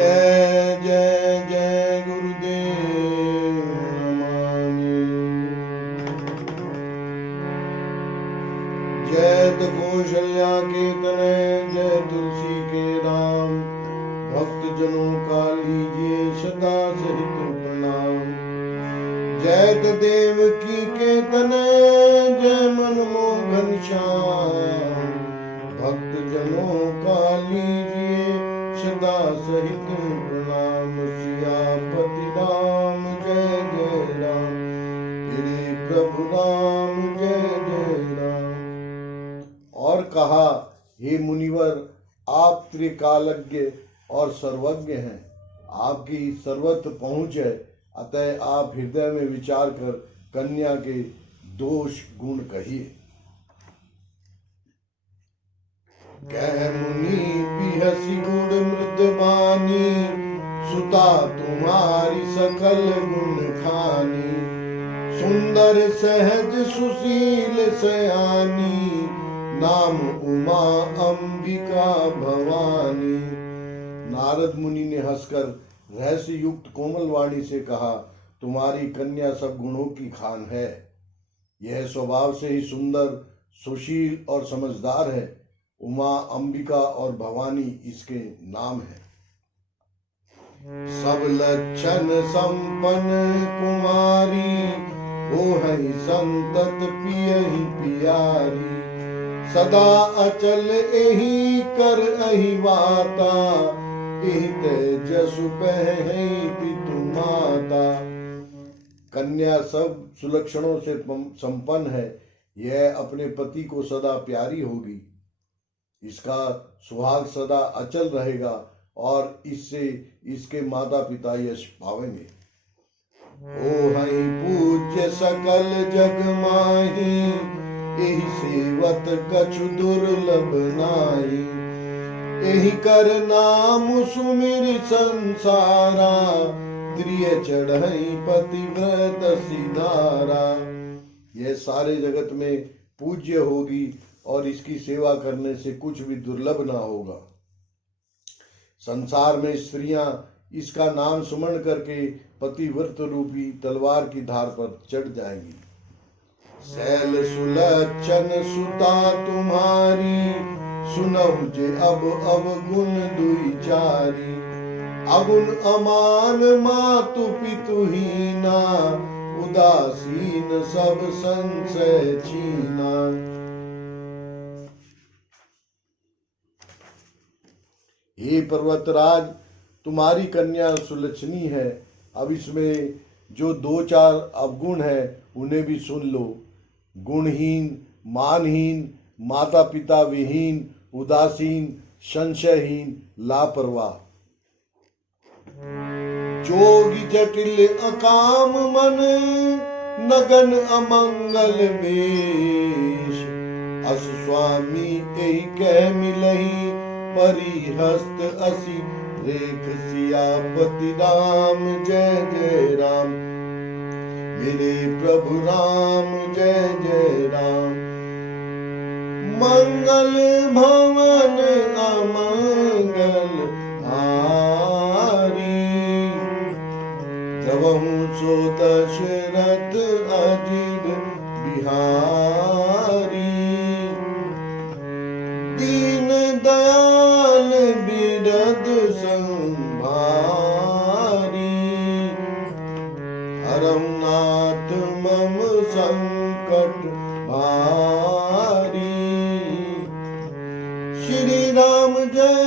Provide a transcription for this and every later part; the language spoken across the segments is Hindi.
जय जय जय गुरुदेव नमामि। जय कौशल्या के तनय जय तुलसी के राम, भक्त जनों का लीजिए सदा सहित प्रणाम। जय देवकी के तनय जय मनमोहन श्याम, भक्त जनों का लीजिए सदा सहित प्रणाम। सियापति राम जय जय राम, तेरे प्रभु राम जय जय राम। और कहा, हे मुनिवर, आप त्रिकालज्ञ और सर्वज्ञ हैं, आपकी सर्वत्र पहुंच है, अतः आप हृदय में विचार कर कन्या के दोष गुण कहिए। कह मुनि बिहसी गुण मृदवानी, सुता तुम्हारी सकल गुण खानी। सुंदर सहज सुशील सयानी, नाम उमा अंबिका भवानी। नारद मुनि ने हंसकर रहस्य युक्त कोमल वाणी से कहा, तुम्हारी कन्या सब गुणों की खान है। यह स्वभाव से ही सुंदर, सुशील और समझदार है। उमा, अंबिका और भवानी इसके नाम है। सब लक्षण संपन्न कुमारी, हो है संतत पियहि पियारी। सदा अचल एहि कर अहि वाता, एहि तेजसु पहै पितु माता। कन्या सब सुलक्षणों से संपन्न है, यह अपने पति को सदा प्यारी होगी, इसका सुहाग सदा अचल रहेगा और इससे इसके माता पिता यश पावेंगे। ओ हई पूज्य सकल जग माही, एहि सेवत कछु दुर्लभ नाहि। एहि कर नाम सुमिर संसारा, प्रिय चढ़ई पतिव्रत सिधारा। यह सारे जगत में पूज्य होगी और इसकी सेवा करने से कुछ भी दुर्लभ ना होगा। संसार में स्त्रियां इसका नाम सुमरण करके पतिव्रत रूपी तलवार की धार पर चढ़ जाएंगी। शैल सुलक्षण सुता तुम्हारी, सुनहु जे अब गुण दुई चारी। अगुण अमान मातु पितु हीना, उदासीन सब संशय छीना। हे पर्वतराज, तुम्हारी कन्या सुलक्षणी है। अब इसमें जो दो चार अवगुण है उन्हें भी सुन लो। गुणहीन, मानहीन, माता पिता विहीन, उदासीन, संशयहीन, लापरवाह। जोगी जटिल अकाम मन, नगन अमंगल वेश। अस स्वामी एहि कह मिलही, परिहस्त असी रेख। सियापति राम जय जय राम, मेरे प्रभु राम जय जय राम। मंगल भवन अमंगल हारी, तबहु सो दशरथ अजिर बिहारी। दीन दयाल बिरद संभारी, हरहु नाथ मम संकट भारी। श्री राम जय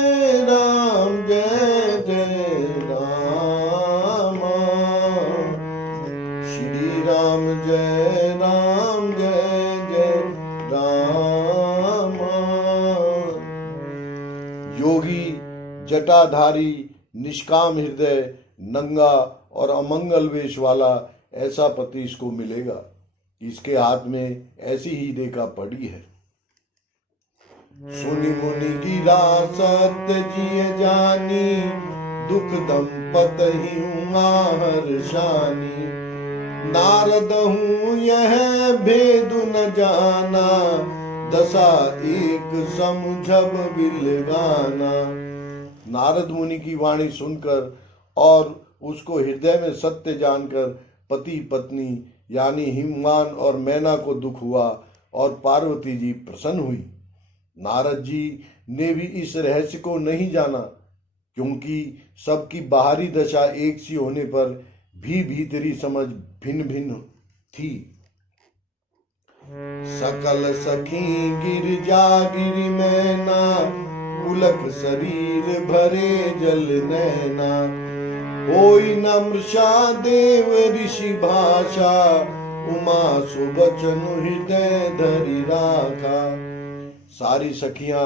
जय राम, श्री राम जय जय राम। योगी, जटाधारी, निष्काम हृदय, नंगा और अमंगल वेश वाला ऐसा पति इसको मिलेगा। इसके हाथ में ऐसी ही रेखा पड़ी है। सुनि मुनि गिरा सत्य जिय जानी, दुख दंपतहि उमा हर्षानी। नारद हूँ यह भेद न जाना, दशा एक समझब बिलगाना। नारद मुनि की वाणी सुनकर और उसको हृदय में सत्य जानकर पति पत्नी यानी हिमवान और मैना को दुख हुआ और पार्वती जी प्रसन्न हुई। नारद जी ने भी इस रहस्य को नहीं जाना, क्योंकि सबकी बाहरी दशा एक सी होने पर भी भीतरी समझ भिन्न भिन्न थी। सकल सखी गिरजा गिरि मैना, पुलक शरीर भरे जल नैना। होई न मृषा देव ऋषि भाषा, उमा सुबचन हृदय धरि राखा। सारी सखियां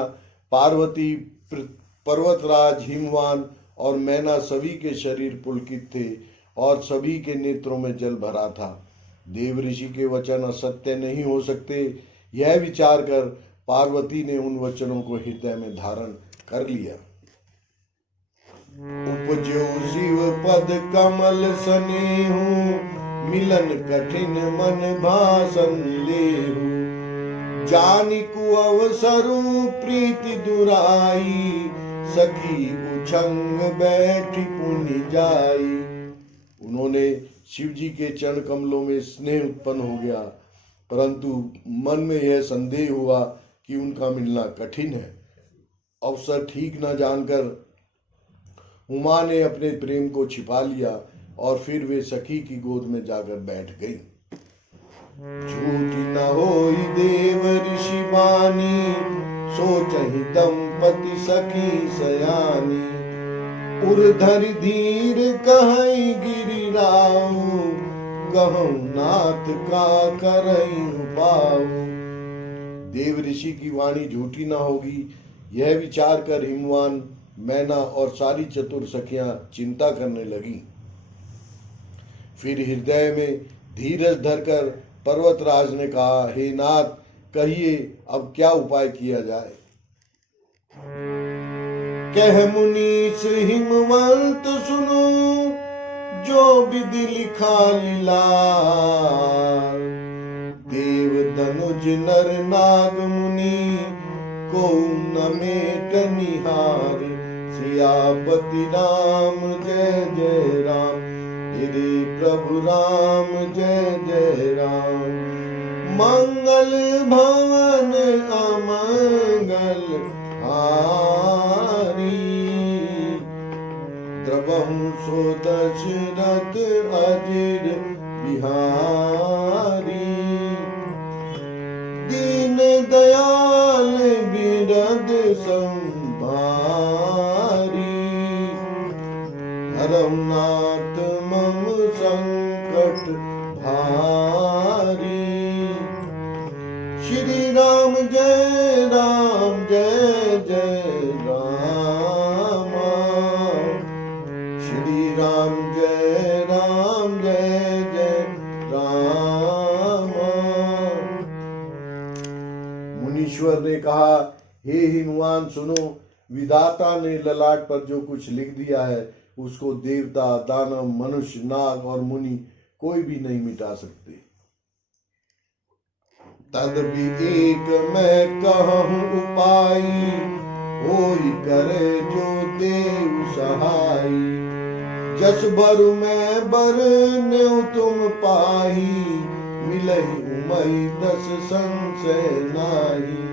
पार्वती, पर्वतराज, हिमवान और मैना सभी के शरीर पुलकित थे और सभी के नेत्रों में जल भरा था। देव ऋषि के वचन असत्य नहीं हो सकते, यह विचार कर पार्वती ने उन वचनों को हृदय में धारण कर लिया। उपजो शिव पद कमल सनेहु, मिलन कठिन मन भासन देहु। जानि कुअवसरु प्रीति दुराई, सखी उछंग बैठी पुनि जाई। उन्होंने शिव जी के चरण कमलों में स्नेह उत्पन्न हो गया, परंतु मन में यह संदेह हुआ कि उनका मिलना कठिन है। अवसर ठीक न जानकर उमा ने अपने प्रेम को छिपा लिया और फिर वे सखी की गोद में जाकर बैठ गई। झूठी न होई देव ऋषि बानी, सोचहि दंपति सखी सयानी। उर्धरि धीर कहई गिरिराऊ, कहूँ नाथ का करई पाऊ। देव ऋषि की वाणी झूठी न होगी, यह विचार कर हिमवान, मैना और सारी चतुर सखियां चिंता करने लगी। फिर हृदय में धीरज धरकर पर्वतराज ने कहा, हे नाथ, कहिए अब क्या उपाय किया जाए। कह मुनीस हिमवंत सुनो, जो विधि लिखा लीला। देव धनुज नर नाग मुनि, को न मेट निहार। सियापति राम जय जय राम, तेरे प्रभु राम जय जय राम। मंगल भवन अमंगल हारी, द्रवहु सो दशरथ अजिर बिहारी। दीन दयाल बिरद संभारी, हरनाथ मम संकट भारी। श्री राम जय जय राम, श्री राम जय जय राम। मुनीश्वर ने कहा, हे हिमवान सुनो, विधाता ने ललाट पर जो कुछ लिख दिया है उसको देवता, दानव, मनुष्य, नाग और मुनि कोई भी नहीं मिटा सकते। तद भी एक मैं कहूँ उपाई, होई करे जो देव सहाई। जस बरु मैं बर न्यू तुम पाही, मिलहि उमई दस संशय नाही।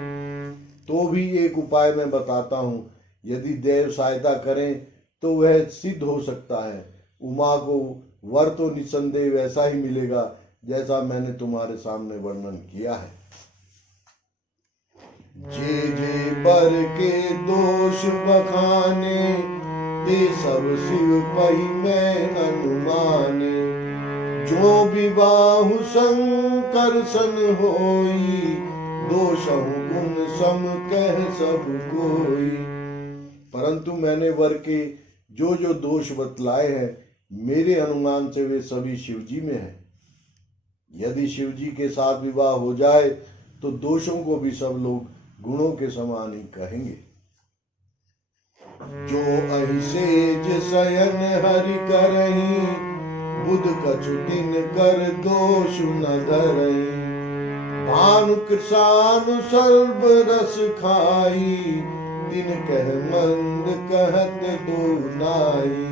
तो भी एक उपाय मैं बताता हूँ, यदि देव सहायता करें तो वह सिद्ध हो सकता है। उमा को वर तो निसंदेह वैसा ही मिलेगा जैसा मैंने तुम्हारे सामने वर्णन किया है। जे बर के दोष बखाने, ते सब शिव पही मैं अनुमाने। जो विबाहु शंकर सन होई, दोषहु गुण सम कह सब कोई। परंतु मैंने वर के जो जो दोष बतलाए हैं, मेरे अनुमान से वे सभी शिवजी में हैं। यदि शिवजी के साथ विवाह हो जाए तो दोषों को भी सब लोग गुणों के समान ही कहेंगे। जो अहिसेज शयन हरि करही, बुध कछु दिन कर दोष न धरही। भानु कृषानु सर्व रस खाई, दिन कह मंद कहत दो नाई।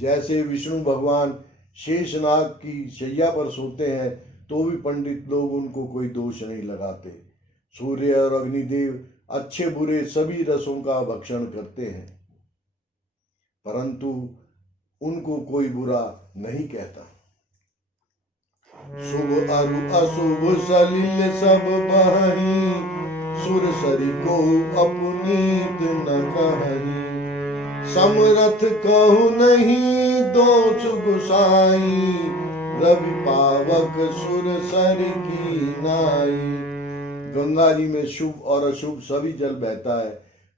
जैसे विष्णु भगवान शेषनाग की शैया पर सोते हैं तो भी पंडित लोग उनको कोई दोष नहीं लगाते। सूर्य और अग्निदेव अच्छे बुरे सभी रसों का भक्षण करते हैं, परंतु उनको कोई बुरा नहीं कहता। शुभ अरु अशुभ सलिल सब बहनी, सुरसरी को अपनीत न कहीं। समरथ कहु नहीं दोष गुसाई, रवि पावक सुरसर की नाई। गंगा जी में शुभ और अशुभ सभी जल बहता है,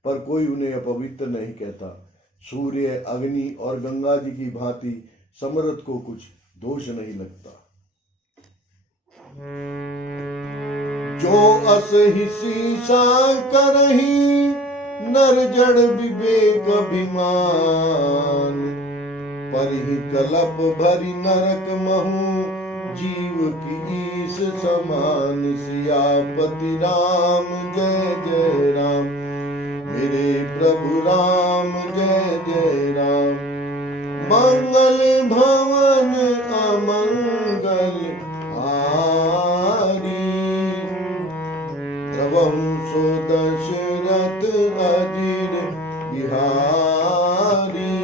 पर कोई उन्हें अपवित्र नहीं कहता। सूर्य, अग्नि और गंगा जी की भांति समरथ को कुछ दोष नहीं लगता। जो अस ही शीशा करही, नर जड़ विवेक अभिमान। पर ही कलप भरी नरक महु, जीव की ईश समान। सियापति राम जय जय राम, मेरे प्रभु राम जय जय राम। मंगल भवन अमंगल हारी, द्रवहु सो दशरथ अजिर बिहारी।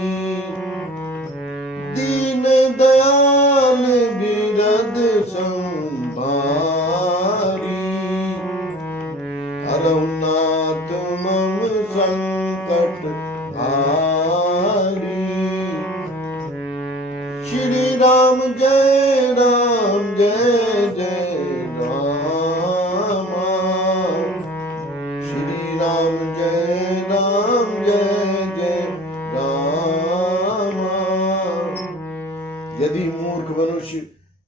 दीन दयाल बिरद संभारी, हरहु नाथ मम संकट हारी। श्री राम जय जय राम, श्री राम जय जय राम। यदि मूर्ख मनुष्य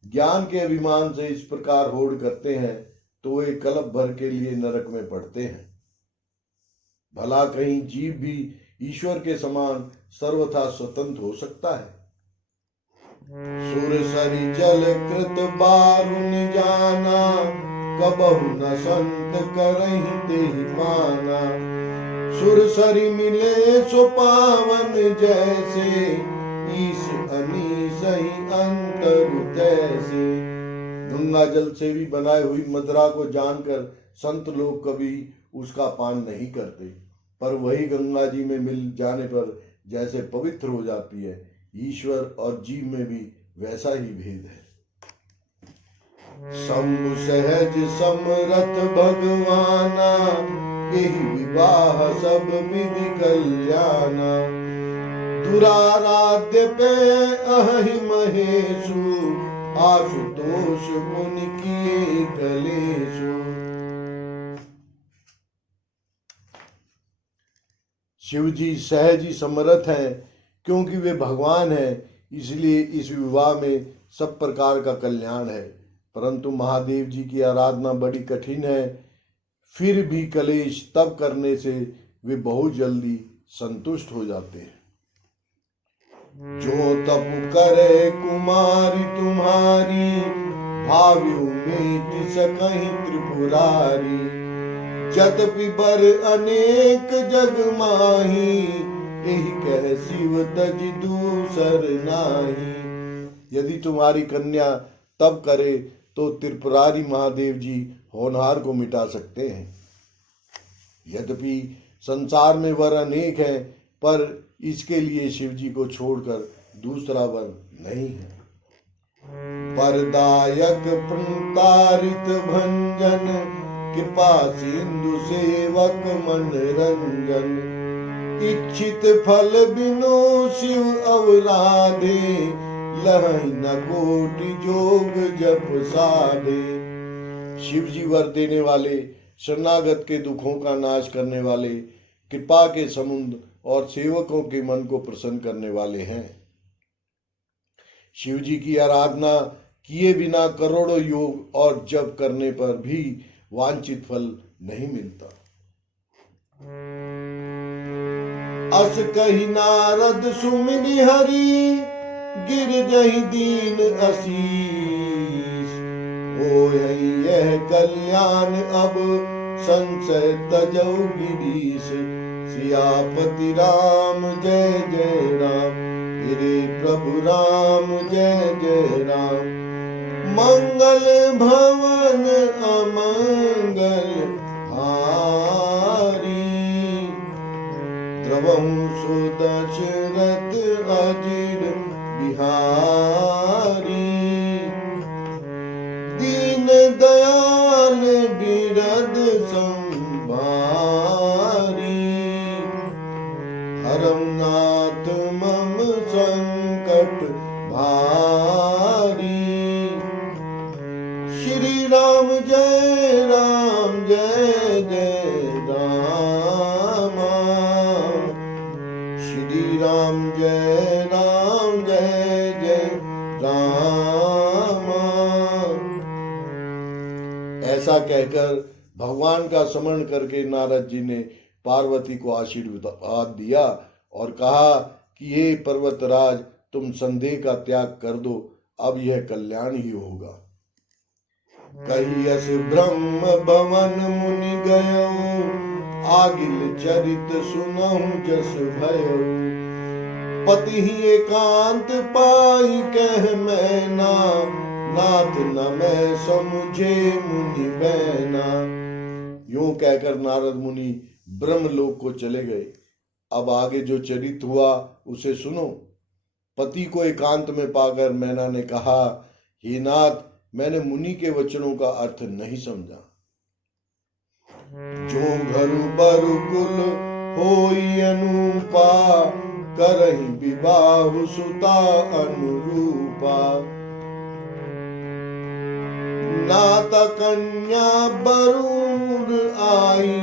ज्ञान के अभिमान से इस प्रकार होड़ करते हैं तो वे कलप भर के लिए नरक में पड़ते हैं। भला कहीं जीव भी ईश्वर के समान सर्वथा स्वतंत्र हो सकता है? सुरसरी जल कृत बारुन जाना, कबहु न संत करहि तेहि माना। सुरसरी मिले सो पावन जैसे, ईश अनीश ही अंतर तैसे। गंगा जल से भी बनाई हुई मदिरा को जानकर संत लोग कभी उसका पान नहीं करते, पर वही गंगा जी में मिल जाने पर जैसे पवित्र हो जाती है, ईश्वर और जीव में भी वैसा ही भेद है। शंभु सहज समरथ भगवाना, यही विवाह सब विधि कल्याणा। दुराराध्य पे अहि महेशु, आशुतोष मुनि किए कलेशु। शिव जी सहज ही समर्थ हैं, क्योंकि वे भगवान हैं, इसलिए इस विवाह में सब प्रकार का कल्याण है। परंतु महादेव जी की आराधना बड़ी कठिन है, फिर भी कलेश तब करने से वे बहुत जल्दी संतुष्ट हो जाते हैं। जो तप करे कुमारी तुम्हारी, भाव्यु में सकहि त्रिपुरारी। जदपि बर अनेक जग माही, यही कह शिव तज दूसर नाही। यदि तुम्हारी कन्या तप करे तो त्रिपुरारी महादेव जी होनहार को मिटा सकते हैं। यद्यपि संसार में वर अनेक हैं, पर इसके लिए शिव जी को छोड़कर दूसरा वर नहीं है। वरदायक प्रतारित भंजन, कृपा सिंधु सेवक मनरंजन। इच्छित फल बिनु शिव अवराधे, लहई न कोटि जोग जप साधे। शिव जी वर देने वाले, शरणागत के दुखों का नाश करने वाले, कृपा के समुद्र और सेवकों के मन को प्रसन्न करने वाले हैं। शिव जी की आराधना किए बिना करोड़ों योग और जप करने पर भी वांछित फल नहीं मिलता। अस कही नारद सुमिनि हरि, गिर जहि दीन असीस। हो यह कल्याण अब संशय तजौ गिरीश। सियापति राम जय जय राम, मेरे प्रभु राम जय जय राम। मंगल भवन अमंगल हारी, द्रवहु सुदशरथ अजिर बिहारी। दीन दयाल बिरद संभारी, हरम नाथ मम संकट भारी। श्री राम जय जय राम, श्री राम जय जय राम। ऐसा कहकर भगवान का स्मरण करके नारद जी ने पार्वती को आशीर्वाद दिया और कहा कि हे पर्वतराज, तुम संदेह का त्याग कर दो, अब यह कल्याण ही होगा। कहियस ब्रह्म भवन मुनि गयो, आगिल चरित सुनहु जस भयो। पति ही एकांत पाई कह मैना, नाथ न मैं समुझे मुनि बैना। यूं कहकर नारद मुनि ब्रह्मलोक को चले गए। अब आगे जो चरित हुआ उसे सुनो। पति को एकांत में पाकर मैना ने कहा, हे नाथ, मैंने मुनि के वचनों का अर्थ नहीं समझा। जो घरु बरु कुल होई अनुपा, करहि विवाह सुता अनुरूपा। नाता कन्या बरूर आई,